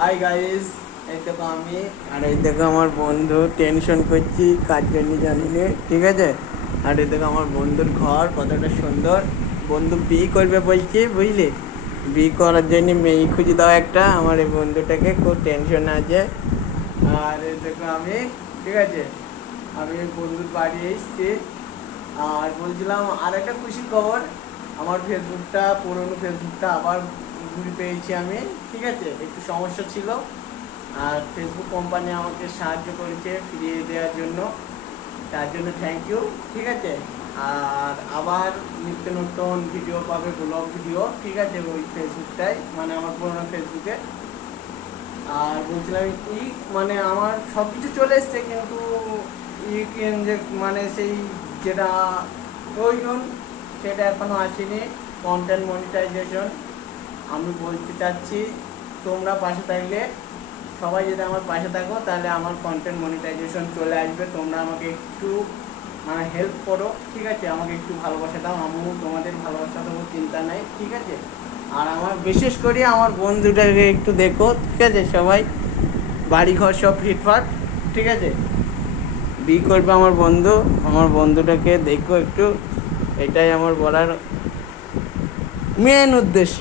Hi guys, এই দেখো আমি আর এই দেখো আমার বন্ধু টেনশন করছি কার জন্য জানি না, ঠিক আছে। আর এই দেখো আমার বন্ধুর ঘর কতটা সুন্দর। বন্ধু বিয়ে করবে বলছে, বুঝলি। বিয়ে করার জন্য মেয়ে খুঁজে দাও একটা, আমার এই বন্ধুটাকে খুব টেনশন আছে। আর এই দেখো আমি, ঠিক আছে, আমি বন্ধুর বাড়ি এসেছি। আর বলছিলাম আর একটা খুশির খবর, আমার ফেসবুকটা, পুরনো ফেসবুকটা আবার ঘুরে পেয়েছি আমি, ঠিক আছে। একটু সমস্যা ছিল, আর ফেসবুক কোম্পানি আমাকে সাহায্য করেছে ফিরিয়ে দেওয়ার জন্য, তার জন্য থ্যাংক ইউ, ঠিক আছে। আর আবার নিত্য নতুন ভিডিও পাবে, ব্লগ ভিডিও, ঠিক আছে, ওই ফেসবুকটাই, মানে আমার পুরোনো ফেসবুকে। আর বলছিলাম ই, মানে আমার সব কিছু চলে এসছে, কিন্তু যে মানে সেই যেটা প্রয়োজন সেটা এখনও আসেনি, কন্টেন্ট মনিটাইজেশন। আমি বলতে চাচ্ছি, তোমরা পাশে থাকলে, সবাই যদি আমার পাশে থাকো, তাহলে আমার কন্টেন্ট মনিটাইজেশন চলে আসবে। তোমরা আমাকে একটু মানে হেল্প করো, ঠিক আছে, আমাকে একটু ভালোবাসা দাও, আমিও তোমাদের ভালোবাসা দেবো, চিন্তা নেই, ঠিক আছে। আর আমার বিশেষ করে আমার বন্ধুটাকে একটু দেখো, ঠিক আছে, সবাই বাড়িঘর সব ফিটফাট, ঠিক আছে। বিয়ে করবে আমার বন্ধু, আমার বন্ধুটাকে দেখো একটু, এটাই আমার বলার মেন উদ্দেশ্য।